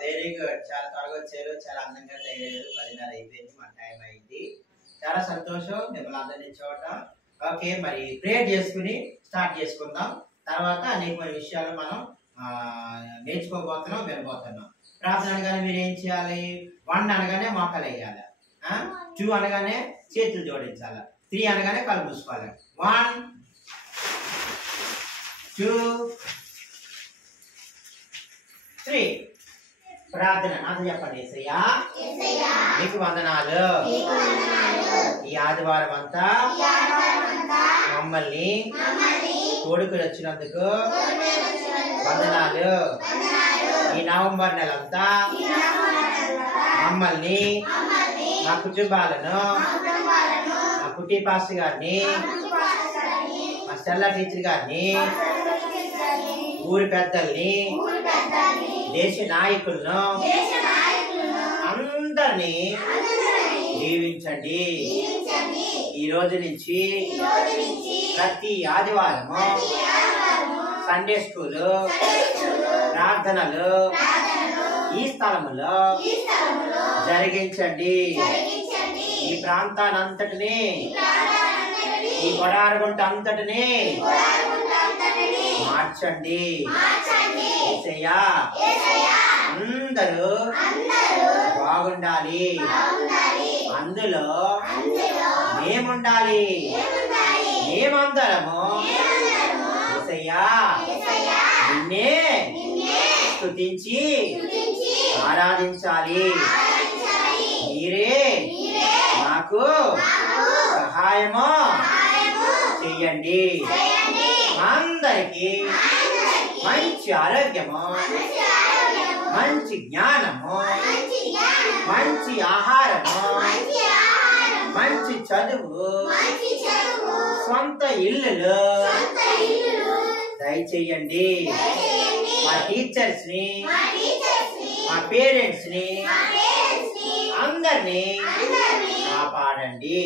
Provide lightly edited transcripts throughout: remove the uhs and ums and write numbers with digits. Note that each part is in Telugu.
Very good. చాలా త్వరగా వచ్చారు, చాలా అందంగా తయారయ్యారు. 10:30 అయిపోయింది, మన టైం అయింది. చాలా సంతోషం మిమ్మల్ని అందరినీ చూడటం. ఓకే, మరి ప్రేయర్ చేసుకుని స్టార్ట్ చేసుకుందాం. తర్వాత అనేకమైన విషయాలు మనం నేర్చుకోబోతున్నాం, వినబోతున్నాం. ప్రార్థన అనగానే మీరు ఏం చేయాలి? 1 అనగానే మోకాలు వేయాలి, 2 అనగానే చేతులు జోడించాలి, 3 అనగానే కళ్ళు మూసుకోవాలి. 1 2 3. ప్రార్థన నాతో చెప్పండి. యేసయ్యా నీకు వందనాలు. ఈ ఆదివారం అంతా మమ్మల్ని తోడుకుని వచ్చినందుకు వందనాలు. ఈ నవంబర్ నెలంతా మమ్మల్ని, మా కుటుంబాలను, మా కుటీ పాస్టర్ గారిని, మా స్టెల్లా టీచర్ గారిని, ఊరి పెద్దల్ని, దేశ నాయకులను అందరినీ దీవించండి. ఈ రోజు నుంచి ప్రతి ఆదివారము సండే స్కూలు ప్రార్థనలు ఈ స్థలములో జరిగించండి. ఈ ప్రాంతానంతటిని, ఈ గొడారగుంట అంతటిని మార్చండి. యేసయ్యా అందరూ బాగుండాలి, అందులో మేముండాలి. మేమందరము యేసయ్యా నిన్నే స్తుతించి ఆరాధించాలి. మీరే మాకు సహాయము చెయ్యండి. అందరికీ మంచి ఆరోగ్యము, మంచి జ్ఞానము, మంచి ఆహారము, మంచి చదువు, సొంత ఇల్లులు దయచేయండి. మా టీచర్స్ ని, మా పేరెంట్స్ ని అందరినీ కాపాడండి.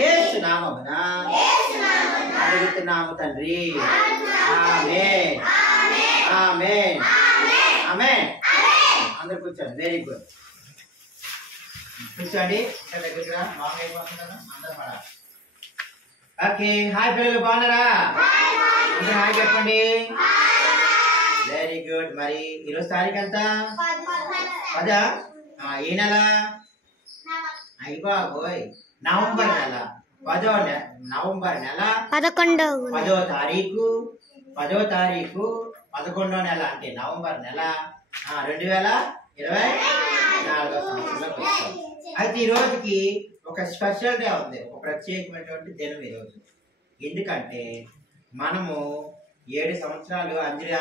యేసు నామమున అడుగుతున్నాము తండ్రి. ఆమేన్, ఆమేన్, ఆమేన్. అందరు కూర్చోండి. Very good. కూర్చోండి. దగ్గర బాగా అయిపోతున్నాను. అందరూ పడాలి. ఓకే, హాయ్ పిల్లలు, బాగున్నారా? అందరూ హాయ్ చెప్పండి. Very good. మరి ఈరోజు తారీఖు ఎంత? 10. ఏ నెల? అయిపోయి నవంబర్ నెల. 10వ నెల 11వ తారీఖు. 10వ తారీఖు 11వ నెల అంటే నవంబర్ నెల 2024 సంవత్సరంలోకి వచ్చాం. అయితే ఈ రోజుకి ఒక స్పెషల్ డే ఉంది, ఒక ప్రత్యేకమైనటువంటి దినం ఈ రోజు. ఎందుకంటే మనము 7 సంవత్సరాలు అంజలి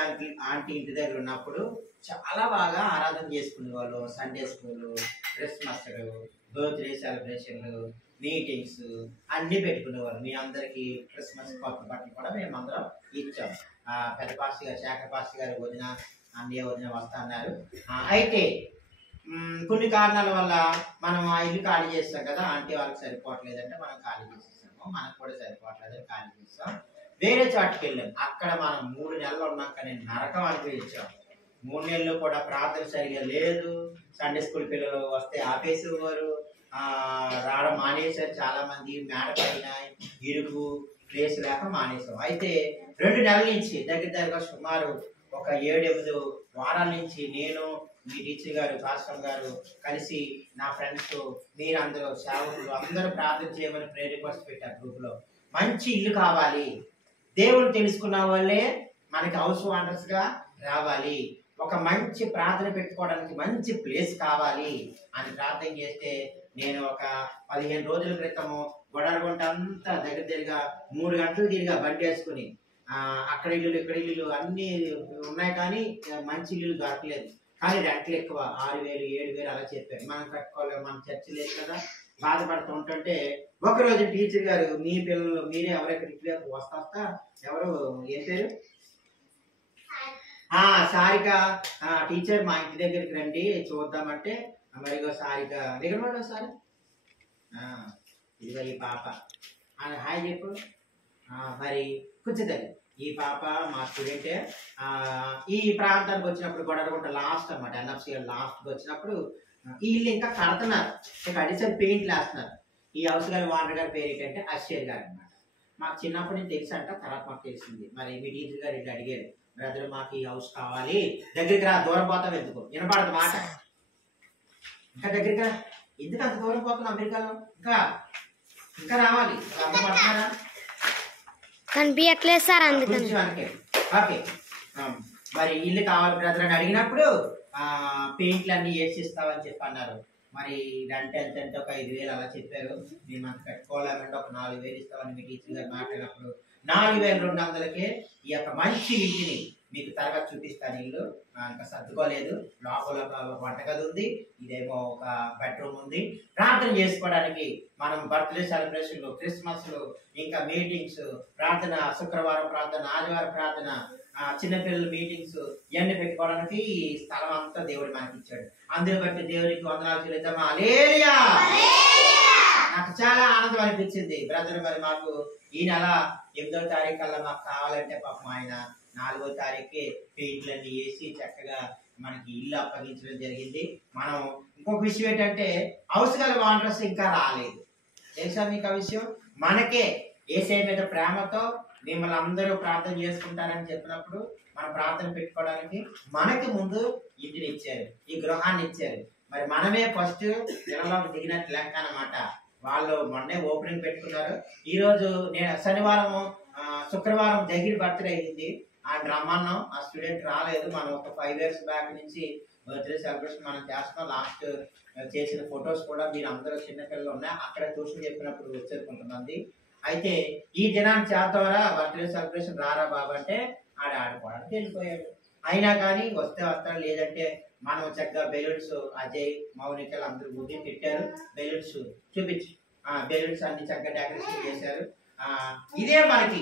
ఆంటీ ఇంటి దగ్గర ఉన్నప్పుడు చాలా బాగా ఆరాధన చేసుకునే వాళ్ళు. సండే స్కూలు, క్రిస్మస్, బర్త్డే సెలబ్రేషన్లు, మీటింగ్స్ అన్ని పెట్టుకునేవారు. మీ అందరికి క్రిస్మస్ కొత్త బట్టలు కూడా మేమందరం ఇచ్చాం. పెద్ద పాస్టర్ గారు, శేఖర్ పాస్టర్ గారు వదిన, అన్నయ్య వదిన వస్తా అన్నారు. అయితే కొన్ని కారణాల వల్ల మనం ఆ ఇల్లు ఖాళీ చేస్తాం కదా. ఆంటీ వాళ్ళకి సరిపోవట్లేదంటే మనం ఖాళీ చేసేసాము, మనకు కూడా సరిపోవట్లేదని ఖాళీ చేస్తాం. వేరే చోటుకి వెళ్ళాం. అక్కడ మనం 3 నెలలు ఉన్నాక నేను నరకం అనిపించాం. 3 నెలలు కూడా ప్రార్థన సరిగా లేదు. సండే స్కూల్ పిల్లలు వస్తే ఆపేసేవారు, రావడం మానేశారు. చాలా మంది మేడ పైన ఇరుకు ప్లేస్ లేక మానేశాం. అయితే 2 నెలల నుంచి దగ్గరగా సుమారు ఒక 7-8 వారాల నుంచి నేను, మీ టీచర్ గారు, పాస్టర్ గారు కలిసి, నా ఫ్రెండ్స్, మీరందరూ సేవకులు అందరూ ప్రార్థన చేయమని ప్రేయర్ రిక్వెస్ట్ పెట్టారు గ్రూప్లో. మంచి ఇల్లు కావాలి, దేవుని తెలుసుకున్న వాళ్ళే మనకి హౌస్ ఓనర్స్ గా రావాలి, ఒక మంచి ప్రార్థన పెట్టుకోవడానికి మంచి ప్లేస్ కావాలి అని ప్రార్థన చేస్తే, నేను ఒక 15 రోజుల క్రితము గొడవగుంట అంతా దగ్గరగా 3 గంటలు తిరిగా బండి వేసుకుని, అక్కడ ఇల్లు ఇక్కడ ఇల్లు అన్ని ఉన్నాయి కానీ మంచి ఇల్లు దొరకలేదు. కానీ రెంట్లు ఎక్కువ, 6,000 7,000 అలా చెప్పారు. మనం కట్టుకోలేము, మన చర్చ లేదు కదా. బాధపడుతూ ఉంటుంటే ఒకరోజు టీచర్ గారు, మీ పిల్లలు మీరే ఎవరెక్కడ ఇట్లా వస్తా ఎవరు ఏం పేరు సారిక టీచర్ మా ఇంటి దగ్గరికి రండి చూద్దామంటే, మరిగో సారిక దగ్గర సారి ఇదిగో ఈ పాప హాయ్ చెప్పు. మరి కూర్చుంది ఈ పాప మా స్టూడెంటే. ఈ ప్రాంతానికి వచ్చినప్పుడు గొడవకుంట లాస్ట్ అనమాట, ఎన్ఎఫ్సి లాస్ట్కి వచ్చినప్పుడు ఈ ఇల్లు ఇంకా కడుతున్నారు, ఇంకా అడిషన్ పెయింట్లు వేస్తున్నారు. ఈ హౌస్ గారి ఓనర్ గారి పేరు ఏంటంటే అశ్వేర్ గారు అనమాట. మాకు చిన్నప్పటి నుంచి తెలుసు అంట, తర్వాత మాకు తెలిసింది. మరి మీ టీచర్ గారు ఇట్లా అడిగారు, బ్రదర్ మాకు ఈ హౌస్ కావాలి, దగ్గరికి రా, దూరం పోతాం ఎందుకు, వినపడదు మాట, ఇంకా దగ్గరికి రా, ఎందుకు అంత దూరం పోతున్నాం అమెరికాలో, ఇంకా ఇంకా రావాలి, అంత పడుతున్నారా కనిపించట్లేదు సార్ అందుకని. ఓకే, మరి ఇల్లు కావాలి బ్రదర్ అని అడిగినప్పుడు పెయింట్లు అన్ని వేసి ఇస్తామని చెప్పి అన్నారు. మరి రెంట్ ఎంత అంటే ఒక 5,000 అలా చెప్పారు. మేము అంత కట్టుకోవాలంటే ఒక 4,000 ఇస్తామని మీ టీచర్ గారు మాట్లాడినప్పుడు 4,200కే ఈ యొక్క మంచి ఇంటిని మీకు తరగతి చూపిస్తాను. ఇల్లు ఇంకా సర్దుకోలేదు, లోపల వంటగది ఉంది, ఇదేమో ఒక బెడ్రూమ్ ఉంది. ప్రార్థన చేసుకోవడానికి మనం బర్త్డే సెలబ్రేషన్లు, క్రిస్మస్లు, ఇంకా మీటింగ్స్, ప్రార్థన, శుక్రవారం ప్రార్థన, ఆదివారం ప్రార్థన, చిన్నపిల్లల మీటింగ్స్ ఇవన్నీ పెట్టుకోవడానికి ఈ స్థలం అంతా దేవుడు మనకి ఇచ్చాడు. అందుని బట్టి దేవుడికి వందనాలు చెల్లిద్దామా. హల్లెలూయా. నాకు చాలా ఆనందం అనిపించింది బ్రదర్. మరి మాకు ఈ నెల 8వ తారీఖు కల్లా మాకు కావాలంటే పాపం ఆయన 4వ తారీఖుకి పెయింట్లన్నీ వేసి చక్కగా మనకి ఇల్లు అప్పగించడం జరిగింది. మనం ఇంకొక విషయం ఏంటంటే హౌస్ గల ఓనర్స్ ఇంకా రాలేదు, తెలుసా మీకు ఆ విషయం? మనకే యేసయ్య మీద ప్రేమతో మిమ్మల్ని అందరూ ప్రార్థన చేసుకుంటారని చెప్పినప్పుడు మనం ప్రార్థన పెట్టుకోవడానికి మనకి ముందు ఇంటిని ఇచ్చారు, ఈ గృహాన్ని ఇచ్చారు. మరి మనమే ఫస్ట్ జనంలోకి దిగినట్టు లెక్క అన్నమాట. వాళ్ళు మొన్నే ఓపెనింగ్ పెట్టుకున్నారు. ఈరోజు నేను శనివారం, శుక్రవారం జగీర్ బర్త్డే అయింది, ఆయన రమ్మన్నాం, ఆ స్టూడెంట్ రాలేదు. మనం ఒక 5 years బ్యాక్ నుంచి బర్త్డే సెలబ్రేషన్ మనం చేస్తున్నాం. లాస్ట్ చేసిన ఫొటోస్ కూడా మీరు అందరూ చిన్నపిల్లలు ఉన్నాయి, అక్కడ ట్యూషన్ చెప్పినప్పుడు వచ్చారు కొంతమంది. అయితే ఈ దినాన్ని చేద్దామరా బర్త్డే సెలబ్రేషన్ రారా బాబు అంటే ఆడుకోవడానికి వెళ్ళిపోయాడు. అయినా కానీ వస్తే వస్తాడు, లేదంటే మనం చక్కగా బెలూన్స్, అజయ్, మౌనికలు అందరూ బుద్ధి పెట్టారు. బెలూన్స్ చూపించి బెలూన్స్ అన్ని చక్కగా డెకరేషన్ చేశారు. ఇదే మనకి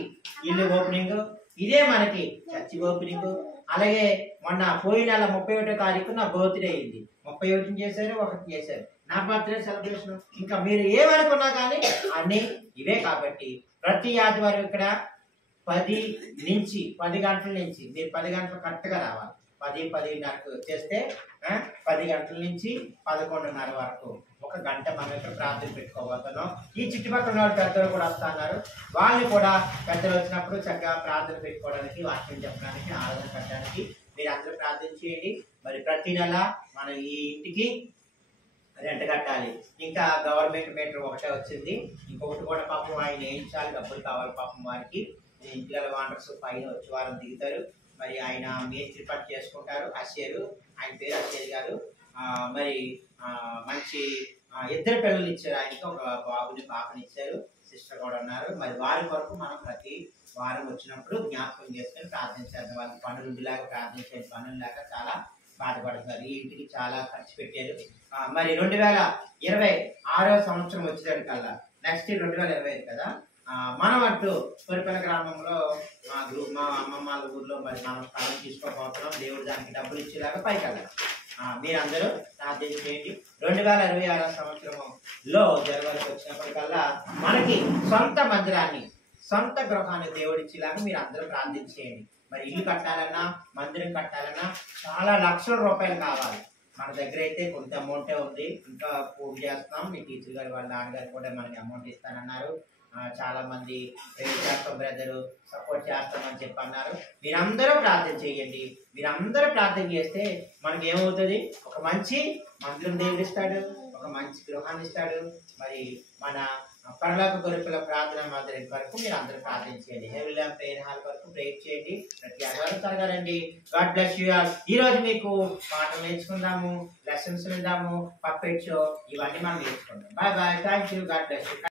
ఇల్లు ఓపెనింగ్, ఇదే మనకి చర్చి ఓపెనింగ్. అలాగే మొన్న పోయిన నెల 31వ తారీఖు నా బర్త్డే అయింది, 31 చేశారు, 1 చేశారు నా బర్త్డే సెలబ్రేషన్. ఇంకా మీరు ఏమనుకున్నా కానీ అన్నీ ఇవే. కాబట్టి ప్రతి ఆదివారం ఇక్కడ 10 గంటల నుంచి మీరు 10 గంటలు కరెక్ట్గా రావాలి. 10-10:30కు చేస్తే 10 గంటల నుంచి 11:30 వరకు 1 గంట మనం ఇక్కడ ప్రార్థన పెట్టుకోబోతున్నాం. ఈ చుట్టుపక్కల వాళ్ళు పెద్దలు కూడా వస్తున్నారు, వాళ్ళు కూడా పెద్దలు వచ్చినప్పుడు చక్కగా ప్రార్థన పెట్టుకోవడానికి, వాక్యం చెప్పడానికి, ఆరాధన పెట్టడానికి మీరు అందరూ ప్రార్థన చేయండి. మరి ప్రతి నెల మనం ఈ ఇంటికి రెంట్ కట్టాలి. ఇంకా గవర్నమెంట్ మీటర్ ఒకటే వచ్చింది, ఇంకొకటి కూడా పాపం ఆయన వేయించాలి, డబ్బులు కావాలి పాపం వారికి. ఇంటి గల ఓనర్స్ పైన వచ్చి వారం దిగుతారు. మరి ఆయన మేస్త్రి పని చేసుకుంటారు, అశ్వేరు, ఆయన పేరు అశ్వేర్ గారు. మరి మంచి 2 పిల్లలు ఇచ్చారు ఆయనకి, ఒక బాబుని పాపని ఇచ్చారు, సిస్టర్ కూడా ఉన్నారు. మరి వారి కొరకు మనం ప్రతి వారం వచ్చినప్పుడు జ్ఞాపకం చేసుకొని ప్రార్థన చేద్దాం. వాళ్ళకి పనులు ఉండేలాగా ప్రార్థించండి, పనులు లేక చాలా బాధపడుతున్నారు. ఈ ఇంటికి చాలా ఖర్చు పెట్టారు. మరి 2026వ సంవత్సరం వచ్చేసరికల్లా, నెక్స్ట్ 2025 కదా, మనం అంటూ పరిపల గ్రామంలో మా అమ్మమ్మ వాళ్ళ ఊర్లో మరి మనం స్థలం తీసుకోబోతున్నాం. దేవుడు దానికి డబ్బులు ఇచ్చేలాగా పైకి వెళ్ళాలి. మీరందరూ ప్రార్థన చేయండి. 2026వ సంవత్సరంలో జరగాల్సి వచ్చినప్పటికల్లా మనకి సొంత మందిరాన్ని, సొంత గృహాన్ని దేవుడిచ్చేలాగా మీరు అందరూ ప్రార్థన చేయండి. మరి ఇల్లు కట్టాలన్నా, మందిరం కట్టాలన్నా చాలా లక్షల రూపాయలు కావాలి. మన దగ్గర అయితే కొంత అమౌంటే ఉంది, ఇంకా పూర్తి చేస్తాం. మీ టీచర్ గారు వాళ్ళ నాన్నగారు కూడా మనకి అమౌంట్ ఇస్తానన్నారు. చాలా మంది చేస్తాం బ్రదరు, సపోర్ట్ చేస్తామని చెప్పి అన్నారు. మీరందరూ ప్రార్థన చేయండి. మీరందరూ ప్రార్థన చేస్తే మనకి ఏమవుతుంది, ఒక మంచి మందిరం దేవుడు ఇస్తాడు, ఒక మంచి గృహాన్ని ఇస్తాడు. మరి మన పరలోక గొర్రెపిల్ల ప్రార్థన మందిరం వరకు మీరు అందరూ ప్రార్థన చేయండి. హెవెన్లీ ప్రేయర్ హాల్ వరకు ప్రేయర్ చేయండి. ప్రతి ఆదివారం త్వరగా రండి. God bless you all. ఈ రోజు మీకు పాటలు నేర్చుకుందాము, లెసన్స్ విందాము, పప్పెట్ షో, ఇవన్నీ మనం నేర్చుకుందాం. Bye bye. Thank you. God bless you.